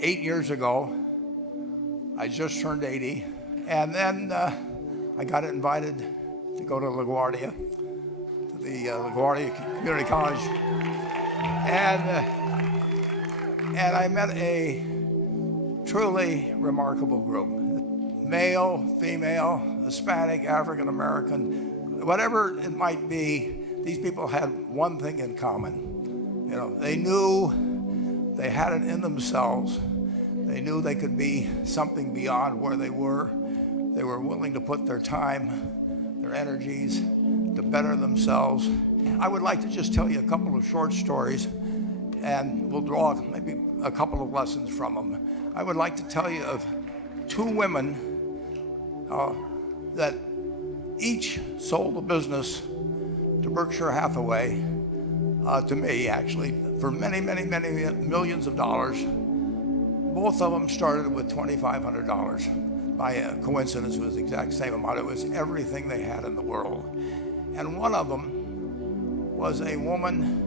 8 years ago, I just turned 80, and then I got invited to go to LaGuardia, to the LaGuardia Community College, and I met a truly remarkable group. Male, female, Hispanic, African American, whatever it might be, these people had one thing in common. You know, they knew they had it in themselves. They knew they could be something beyond where they were. They were willing to put their time, their energies to better themselves. I would like to just tell you a couple of short stories, and we'll draw maybe a couple of lessons from them. I would like to tell you of two women that each sold a business to Berkshire Hathaway, to me actually, for many, many, many millions of dollars. Both of them started with $2,500. By a coincidence, it was the exact same amount. It was everything they had in the world. And one of them was a woman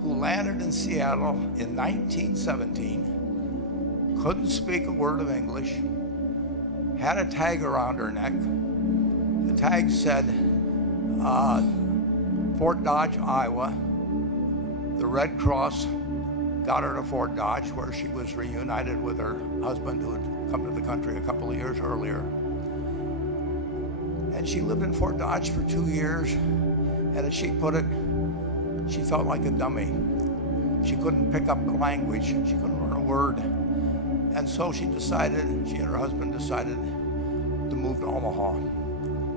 who landed in Seattle in 1917, couldn't speak a word of English, had a tag around her neck. The tag said, Fort Dodge, Iowa. The Red Cross got her to Fort Dodge, where she was reunited with her husband who had come to the country a couple of years earlier. And she lived in Fort Dodge for 2 years, and as she put it, she felt like a dummy. She couldn't pick up the language, she couldn't learn a word. And so she and her husband decided to move to Omaha.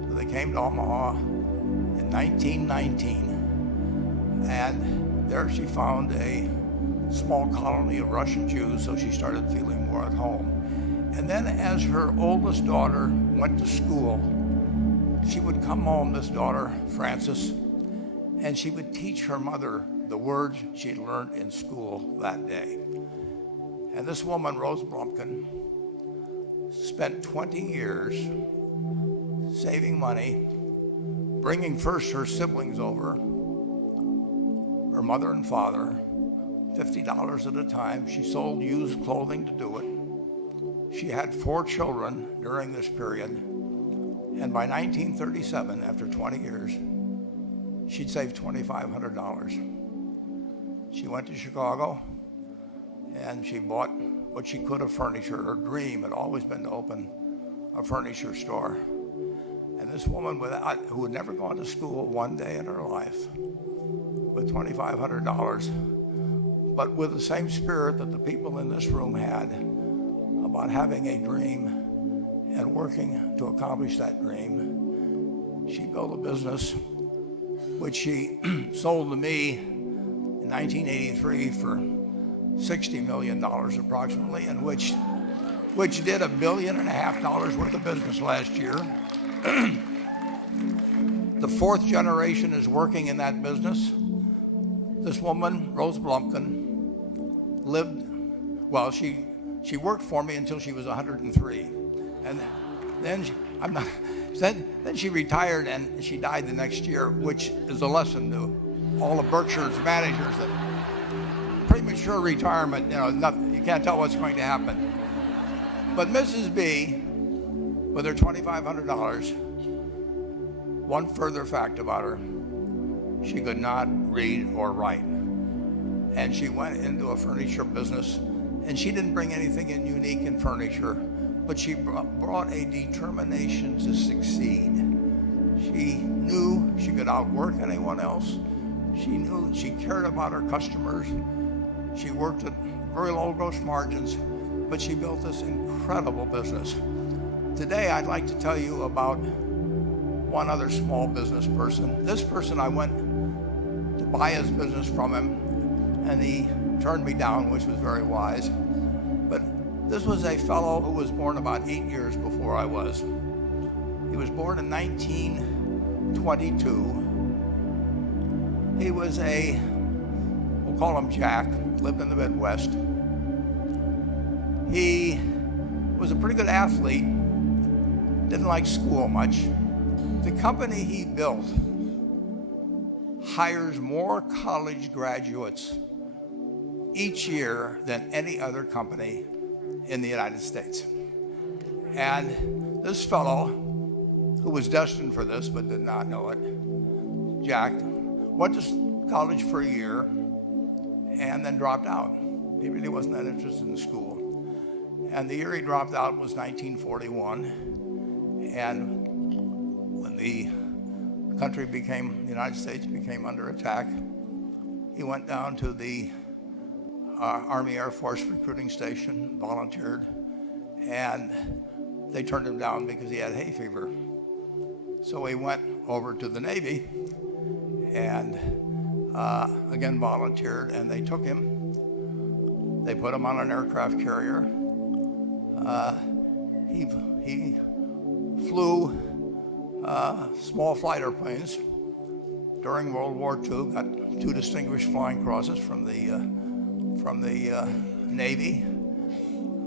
So they came to Omaha in 1919, and there she found a small colony of Russian Jews, so she started feeling more at home. And then as her oldest daughter went to school, she would come home, this daughter, Frances, and she would teach her mother the words she'd learned in school that day. And this woman, Rose Blumpkin, spent 20 years saving money, bringing first her siblings over, her mother and father, $50 at a time. She sold used clothing to do it. She had 4 children during this period. And by 1937, after 20 years, she'd saved $2,500. She went to Chicago, and she bought what she could of furniture. Her dream had always been to open a furniture store. And this woman who had never gone to school one day in her life, with $2,500, but with the same spirit that the people in this room had about having a dream and working to accomplish that dream, she built a business which she sold to me in 1983 for $60 million approximately, and which did $1.5 billion worth of business last year. The 4th generation is working in that business. This woman, Rose Blumpkin, she worked for me until she was 103, and then she retired and she died the next year, which is a lesson to all of Berkshire's managers that premature retirement, you can't tell what's going to happen. But Mrs. B, with her $2,500, one further fact about her, she could not read or write. And she went into a furniture business, and she didn't bring anything unique in furniture, but she brought a determination to succeed. She knew she could outwork anyone else. She knew she cared about her customers. She worked at very low gross margins, but she built this incredible business. Today, I'd like to tell you about one other small business person. This person, I went to buy his business from him, and he turned me down, which was very wise. But this was a fellow who was born about 8 years before I was. He was born in 1922. He was we'll call him Jack, lived in the Midwest. He was a pretty good athlete, didn't like school much. The company he built hires more college graduates each year than any other company in the United States. And this fellow, who was destined for this but did not know it, Jack, went to college for a year and then dropped out. He really wasn't that interested in school. And the year he dropped out was 1941. And when the United States became under attack, he went down to the Army Air Force recruiting station, volunteered, and they turned him down because he had hay fever. So he went over to the Navy and again volunteered, and they took him. They put him on an aircraft carrier. He flew small fighter planes during World War II, got 2 distinguished flying crosses from the Navy,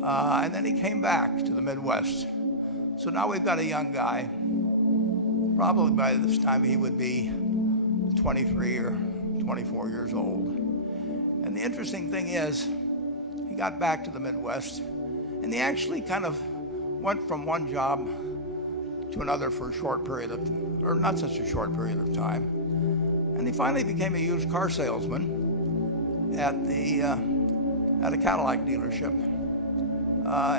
and then he came back to the Midwest. So now we've got a young guy. Probably by this time he would be 23 or 24 years old. And the interesting thing is, he got back to the Midwest, and he actually kind of went from one job to another for a short period of, or not such a short period of time. And he finally became a used car salesman at a Cadillac dealership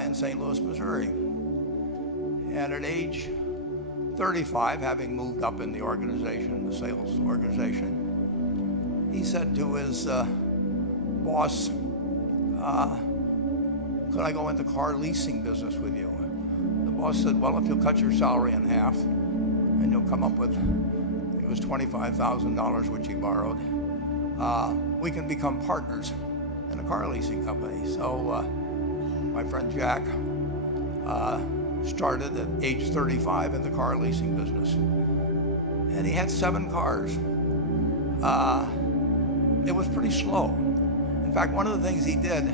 in St. Louis, Missouri. And at age 35, having moved up in the organization, the sales organization, he said to his boss, could I go into car leasing business with you? The boss said, well, if you'll cut your salary in half and you'll come up with, it was $25,000 which he borrowed, we can become partners in a car leasing company. So my friend Jack started at age 35 in the car leasing business. And he had 7 cars. It was pretty slow. In fact, one of the things he did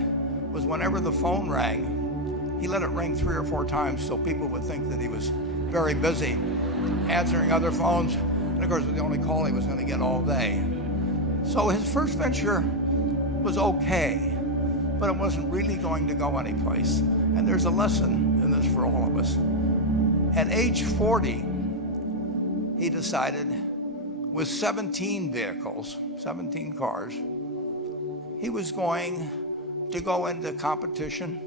was whenever the phone rang, he let it ring 3 or 4 times so people would think that he was very busy answering other phones. And of course, it was the only call he was going to get all day. So his first venture was okay, but it wasn't really going to go anyplace. And there's a lesson in this for all of us. At age 40, he decided with 17 vehicles, 17 cars, he was going to go into competition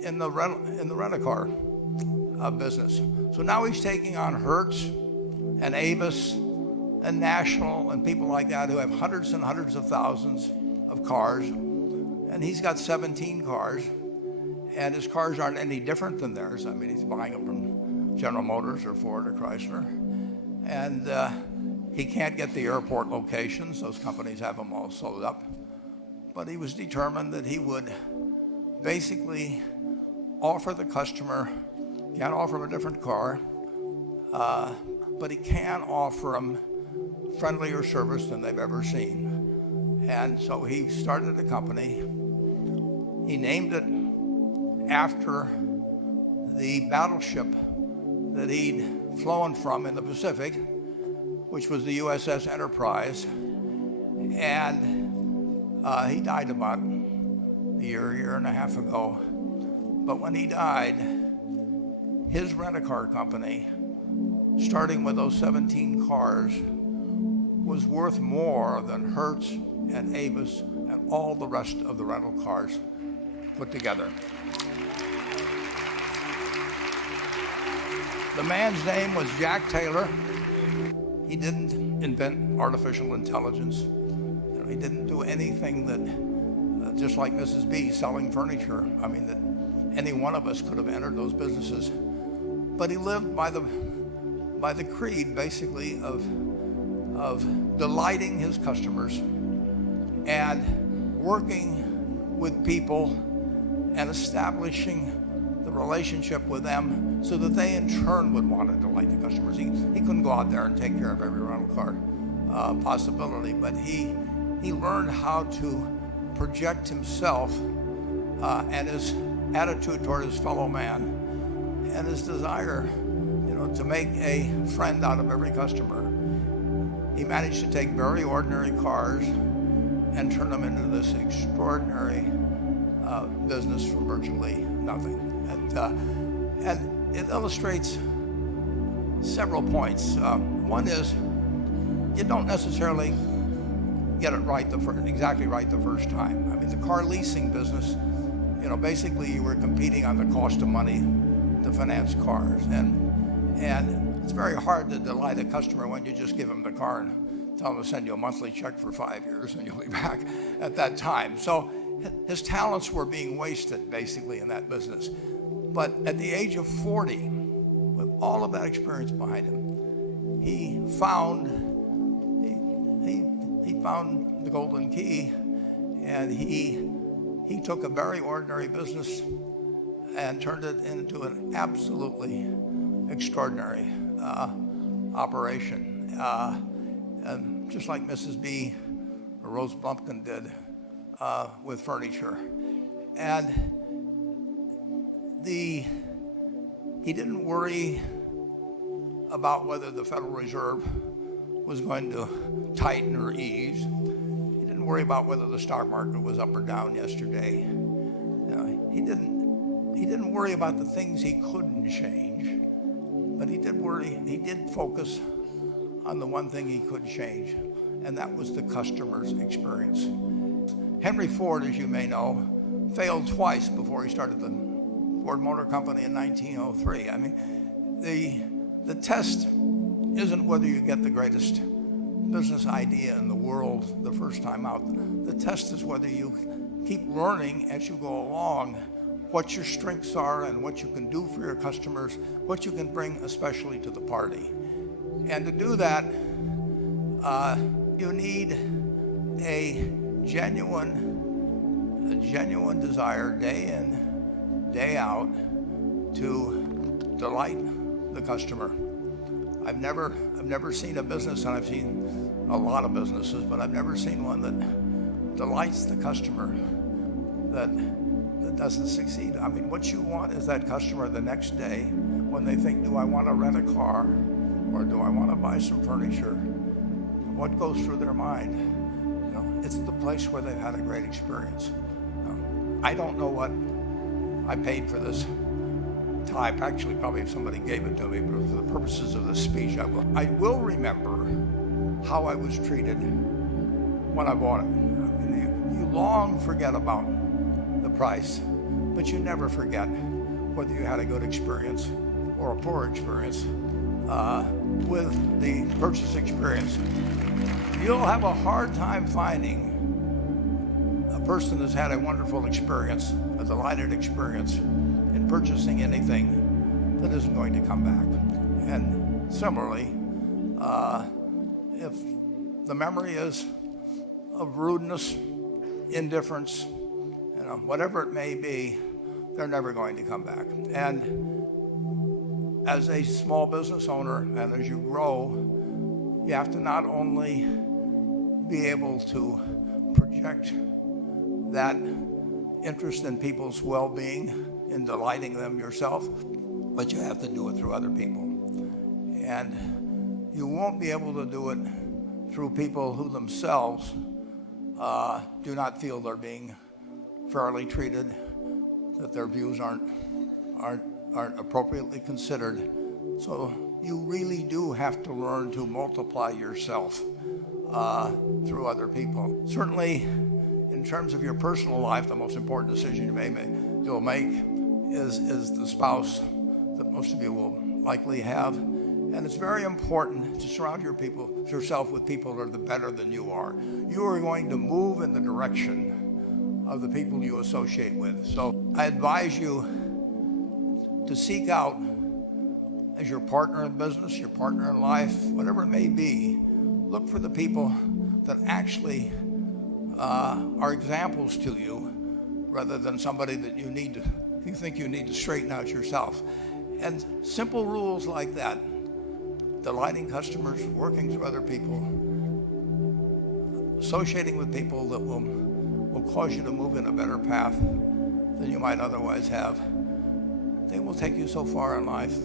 in the rent-a-car business. So now he's taking on Hertz and Avis and National and people like that who have hundreds and hundreds of thousands of cars. And he's got 17 cars, and his cars aren't any different than theirs. I mean, he's buying them from General Motors or Ford or Chrysler. And he can't get the airport locations. Those companies have them all sold up. But he was determined that he would basically offer the customer, can't offer him a different car, but he can offer them friendlier service than they've ever seen. And so he started a company. He named it after the battleship that he'd flown from in the Pacific, which was the USS Enterprise. And he died about a year and a half ago. But when he died, his rent-a-car company, starting with those 17 cars, was worth more than Hertz and Avis and all the rest of the rental cars put together. The man's name was Jack Taylor. He didn't invent artificial intelligence. He didn't do anything that, just like Mrs. B selling furniture, I mean, that any one of us could have entered those businesses. But he lived by the creed, basically, of delighting his customers and working with people and establishing the relationship with them so that they in turn would want to delight the customers. He couldn't go out there and take care of every rental car possibility, but he learned how to project himself and his attitude toward his fellow man and his desire, to make a friend out of every customer. He managed to take very ordinary cars and turn them into this extraordinary business from virtually nothing. And it illustrates several points. One is, you don't necessarily get it right exactly right the first time. I mean, the car leasing business, basically you were competing on the cost of money to finance cars, and it's very hard to delight a customer when you just give them the car and tell them to send you a monthly check for 5 years and you'll be back at that time. So his talents were being wasted basically in that business. But at the age of 40, with all of that experience behind him, he found the golden key, and he took a very ordinary business and turned it into an absolutely extraordinary operation. And just like Mrs. B or Rose Blumpkin did with furniture. And he didn't worry about whether the Federal Reserve was going to tighten or ease. He didn't worry about whether the stock market was up or down yesterday. He didn't worry about the things he couldn't change, but he did focus on the one thing he could change, and that was the customer's experience. Henry Ford, as you may know, failed twice before he started the Ford Motor Company in 1903. I mean, the test isn't whether you get the greatest business idea in the world the first time out. The test is whether you keep learning as you go along what your strengths are and what you can do for your customers, what you can bring especially to the party. And to do that, you need a genuine desire day in, day out to delight the customer. I've never seen a business, and I've seen a lot of businesses, but I've never seen one that delights the customer that doesn't succeed. I mean, what you want is that customer the next day when they think, do I want to rent a car or do I want to buy some furniture? What goes through their mind? It's the place where they've had a great experience. I don't know what I paid for this tie. Actually, probably if somebody gave it to me, but for the purposes of this speech, I will remember how I was treated when I bought it. I mean, you long forget about the price, but you never forget whether you had a good experience or a poor experience with the purchase experience. You'll have a hard time finding a person that's had a wonderful experience, a delighted experience in purchasing anything that isn't going to come back. And similarly, if the memory is of rudeness, indifference, whatever it may be, they're never going to come back. And as a small business owner, and as you grow, you have to not only be able to project that interest in people's well-being, in delighting them yourself, but you have to do it through other people. And you won't be able to do it through people who themselves do not feel they're being fairly treated, that their views aren't appropriately considered. So you really do have to learn to multiply yourself through other people. Certainly, in terms of your personal life, the most important decision you'll make is the spouse that most of you will likely have. And it's very important to surround yourself with people that are better than you are. You are going to move in the direction of the people you associate with. So I advise you to seek out, as your partner in business, your partner in life, whatever it may be, look for the people that actually are examples to you, rather than somebody that you think you need to straighten out yourself. And simple rules like that, delighting customers, working through other people, associating with people that will cause you to move in a better path than you might otherwise have, they will take you so far in life.